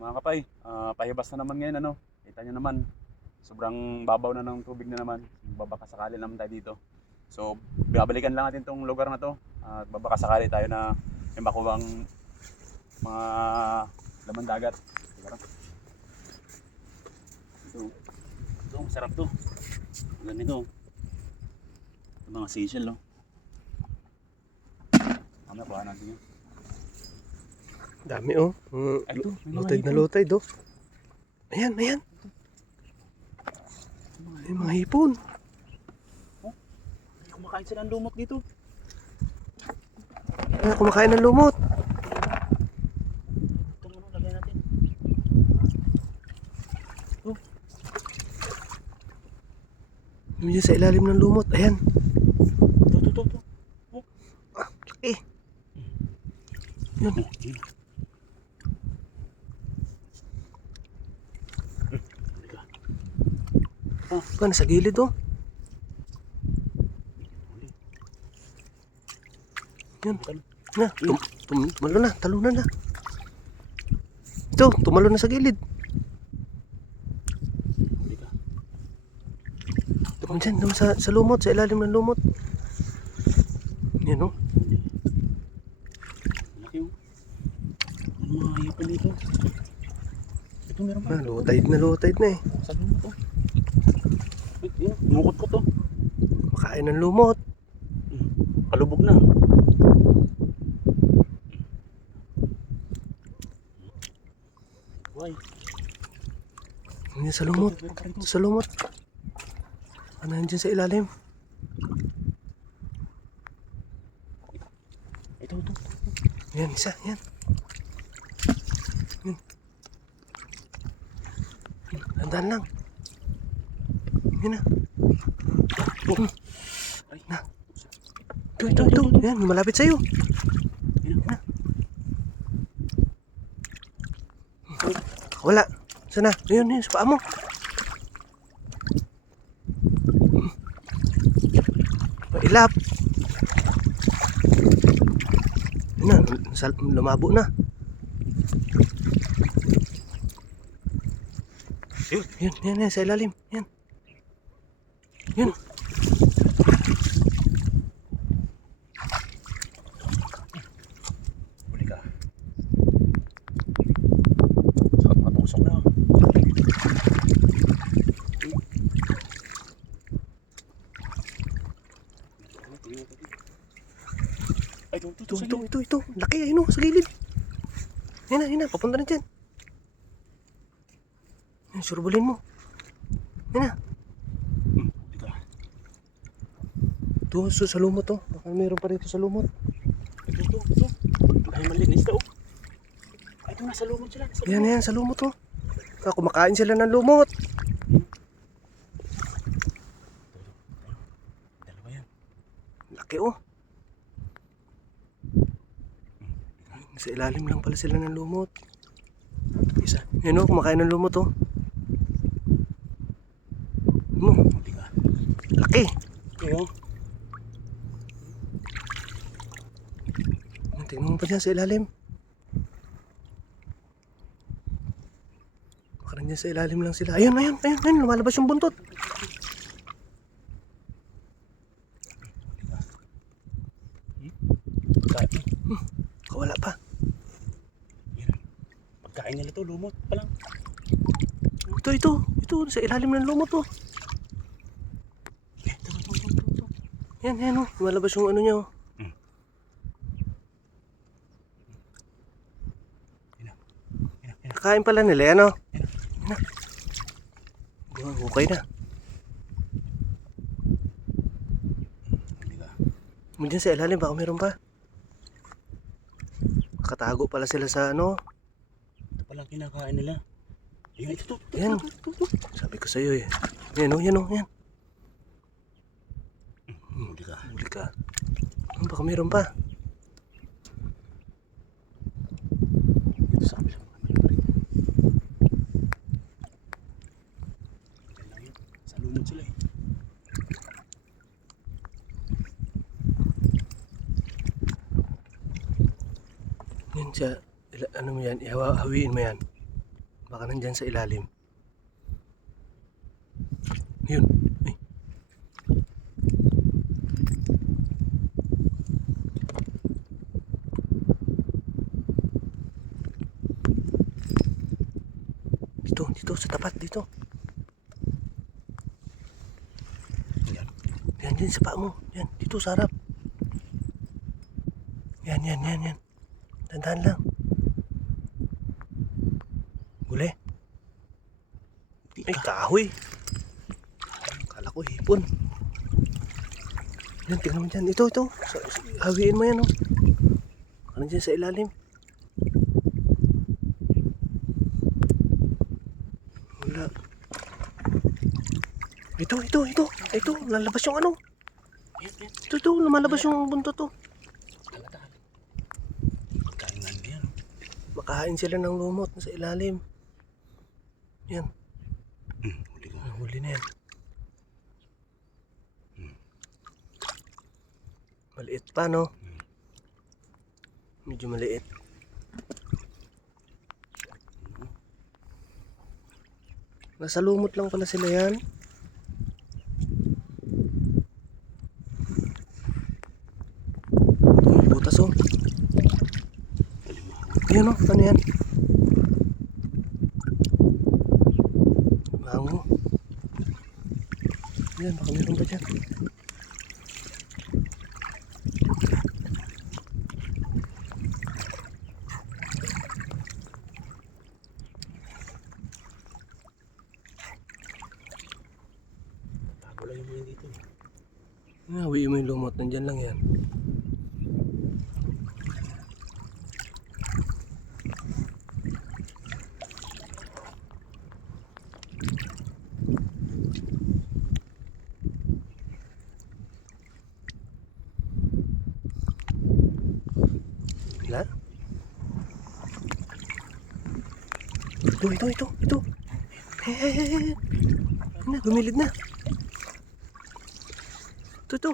Mga kapay, ah, pahibas na naman ngayon ano. Kita nyo naman, sobrang babaw na ng tubig na naman. Babaka sakali naman tayo dito. So, babalikan lang natin tong lugar na to. At babaka sakali tayo na may makuwang mga laman dagat. Diba? Ito, ito, sarap to. Ganito. Ito mga seashell, no? Mamaya, buha natin yun. Dami oh. Mm, Ay, tide na tide oh. Ayan, ayan. May mga hipon. Ay, kumakain sila ng lumot dito. Ayan, kumakain ng lumot. Itong ano, lagyan natin. Medyo sa ilalim ng lumot. Ayan. Ito, ito, ito. ito. Eh. Yun. Oh, yun. Hmm, halika. Ito, nasa gilid oh. Yun. Ano? Na, tum tum tumalo na, talunan na. Ito, tumalo na sa gilid. Tumon dyan, tumon sa, sa lumot, sa ilalim ng lumot. Yan oh. Laki oh. Ano mga hipon dito? Ito meron pa. Ah, low tide na low tide na eh. Sa lumot yun, mukot ko to. Makain ng lumot. Palubog na. Why? Yan sa lumot. Sa lumot. Ano yan dyan sa ilalim? Ito, ito. Yan, isa, yan. Yan. Tandaan lang. Yan na. Oh. Ay, Na. Ito, ito, ito. Yan, malapit sa'yo. Yun. Wala. Sana. Ayun, yun, sa paa mo. Pailap. Yun na, lumabo na. Yun, yan, yan, sa ilalim. Yan. Yun. Huli ka. Sakit makatusok na. Ay, ito, ito, Ito, ito, ito, ito, ito. Laki, ayun o, sa gilid. Yan na, yan na, papunta na dyan. Yan, surbulin mo. Yan na. Huli ka. Ito, so, sa lumot to. Baka mayroon pa rito sa lumot. Ito, ito, ito. Ay, maliit na oh. Ay, ito, nasa lumot sila. Nasa Yan, lumot. yan, sa lumot to. Ah, kumakain sila ng lumot. Dalawa yan. Laki oh. Sa ilalim lang pala sila ng lumot. Isa. Yan oh, kumakain ng lumot oh. Mo, ka. laki. Ayo. Tingnan mo pa dyan sa ilalim. Baka nandiyan sa ilalim lang sila. Ayun, ayun, ayun, ayun, lumalabas yung buntot. Kain. Kawala pa. Pagkain nila to, lumot pa lang. Ito, ito, ito, sa ilalim ng lumot oh. Eh, ito. Yan, yan oh, lumalabas yung ano niya oh. Hmm. Yan na. Kakain pala nila yan oh. Na. Yan, okay na. Mo dyan sa ilalim, baka meron pa. Nakatago pala sila sa ano. Ito pala kinakain nila. Ayun, ito, ito, Yan. Sabi ko sa'yo eh. Yan oh, yan oh, yan. Huli ka. Huli ka. Oh, baka meron pa. Ito sa kabila. Meron pa rin. Yan lang yun. Sa lumot sila eh. Yan siya. Ano mo yan? Hawiin mo yan. Baka nandyan sa ilalim. Yun. Ay. Dito, dito, sa tapat, dito. Yan, sa paa mo. Yan, dito, sa harap. Yan, yan, yan, yan. Tandaan lang. Huli. Ay, kahoy. Kala ko hipon. Yan, tingnan mo dyan. Ito, ito. Hawiin mo yan, oh. Ano dyan sa ilalim? Wala. Ito, ito, ito. Ito, lalabas yung ano. Ito, ito, lumalabas yung buntot to. Yan. Makahain sila ng lumot sa ilalim. Yan, Hmm, huli ka. nahuli na yan. Maliit pa, no? Medyo maliit. Nasa lumot lang pala sila yan. Butas, oh. Ayan, oh. Ano yan? Bango. Yan, baka meron pa dyan. Nawi mo yung lumot, nandyan lang yan. Wala? Ito, ito, ito, ito. Eh, eh, eh, eh. Ano na, gumilid na. Ito, ito.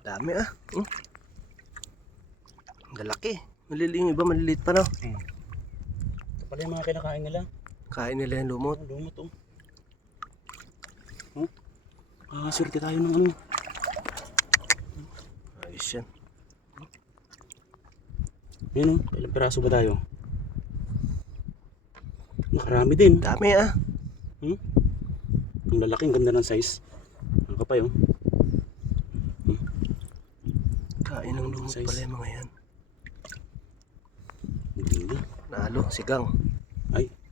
Dami ah. Hmm. Lalaki. Malili yung iba, maliliit pa no. Ito pala yung mga kinakain nila. Kain nila yung lumot. Lumot oh. Oh. Ah, swerte tayo ng ano. Ayos yan. Yun oh, ilang piraso ba tayo? Nakarami din. Dami ah. Ang lalaki, ang ganda ng size. Ang kapay oh. Kain ng lumot Size. pala yung mga yan. Nalo, sigang.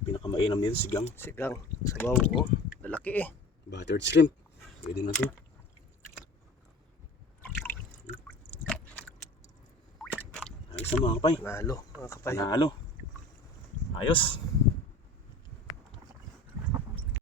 Pinakamainam nito sigang. Sigang. Sabaw. Oh. Lalaki eh. Buttered shrimp. Pwede na to. Ayos ang mga kapay. Nalo. Mga kapay. Panalo. Ayos.